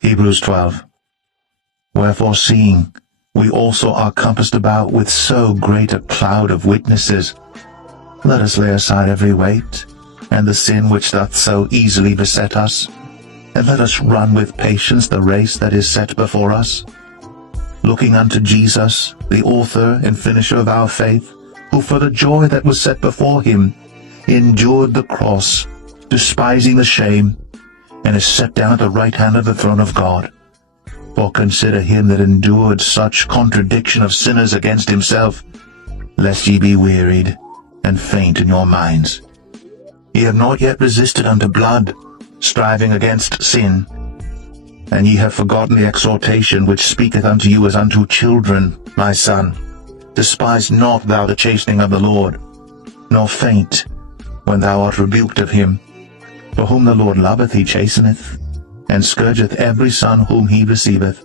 Hebrews 12. Wherefore, seeing we also are compassed about with so great a cloud of witnesses, let us lay aside every weight, and the sin which doth so easily beset us, and let us run with patience the race that is set before us, looking unto Jesus, the author and finisher of our faith, who for the joy that was set before him endured the cross, despising the shame, and is set down at the right hand of the throne of God. For consider him that endured such contradiction of sinners against himself, lest ye be wearied and faint in your minds. Ye have not yet resisted unto blood, striving against sin. And ye have forgotten the exhortation which speaketh unto you as unto children, my son. Despise not thou the chastening of the Lord, nor faint when thou art rebuked of him. For whom the Lord loveth he chasteneth, and scourgeth every son whom he receiveth.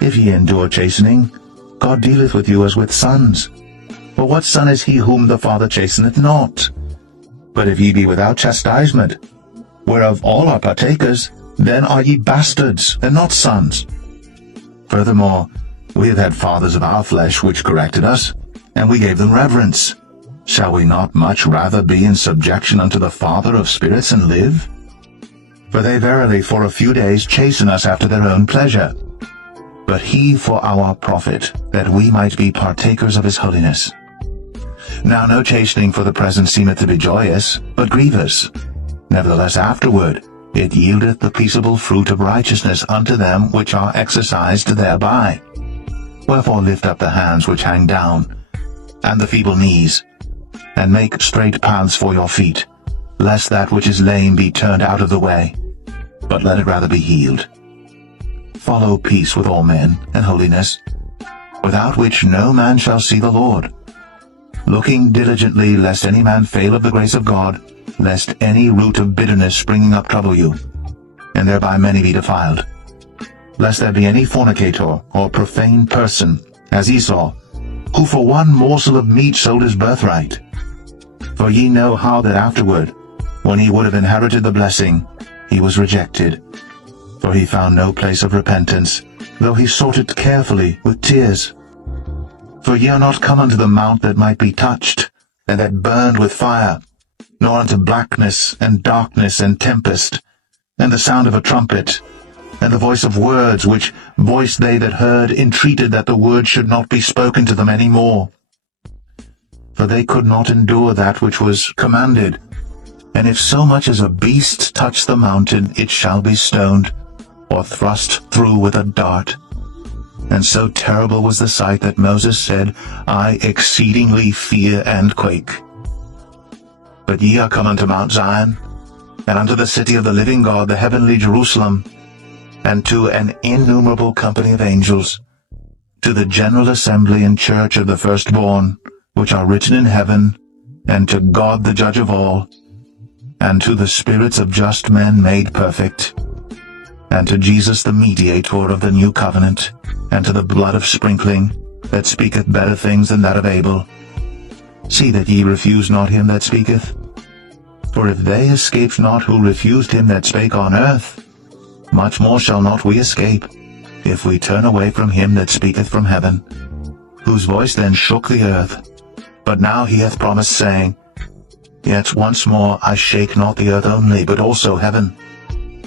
If ye endure chastening, God dealeth with you as with sons. For what son is he whom the Father chasteneth not? But if ye be without chastisement, whereof all are partakers, then are ye bastards, and not sons. Furthermore, we have had fathers of our flesh which corrected us, and we gave them reverence. Shall we not much rather be in subjection unto the Father of spirits and live? For they verily for a few days chasten us after their own pleasure, but he for our profit, that we might be partakers of his holiness. Now no chastening for the present seemeth to be joyous, but grievous. Nevertheless afterward it yieldeth the peaceable fruit of righteousness unto them which are exercised thereby. Wherefore lift up the hands which hang down, and the feeble knees, and make straight paths for your feet, lest that which is lame be turned out of the way, but let it rather be healed. Follow peace with all men, and holiness, without which no man shall see the Lord. Looking diligently lest any man fail of the grace of God, lest any root of bitterness springing up trouble you, and thereby many be defiled. Lest there be any fornicator or profane person, as Esau, who for one morsel of meat sold his birthright. For ye know how that afterward, when he would have inherited the blessing, he was rejected. For he found no place of repentance, though he sought it carefully with tears. For ye are not come unto the mount that might be touched, and that burned with fire, nor unto blackness and darkness and tempest, and the sound of a trumpet, and the voice of words, which voice they that heard entreated that the word should not be spoken to them any more. For they could not endure that which was commanded. And if so much as a beast touch the mountain, it shall be stoned, or thrust through with a dart. And so terrible was the sight that Moses said, I exceedingly fear and quake. But ye are come unto Mount Zion, and unto the city of the living God, the heavenly Jerusalem, and to an innumerable company of angels, to the general assembly and church of the firstborn, which are written in heaven, and to God the judge of all, and to the spirits of just men made perfect, and to Jesus the mediator of the new covenant, and to the blood of sprinkling, that speaketh better things than that of Abel. See that ye refuse not him that speaketh. For if they escaped not who refused him that spake on earth, much more shall not we escape, if we turn away from him that speaketh from heaven, whose voice then shook the earth. But now he hath promised, saying, Yet once more I shake not the earth only, but also heaven.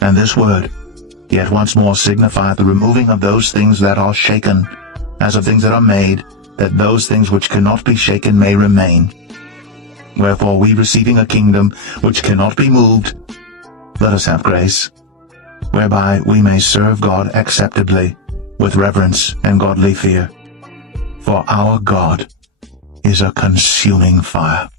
And this word, yet once more, signifieth the removing of those things that are shaken, as of things that are made, that those things which cannot be shaken may remain. Wherefore we, receiving a kingdom which cannot be moved, let us have grace, whereby we may serve God acceptably, with reverence and godly fear. For our God is a consuming fire.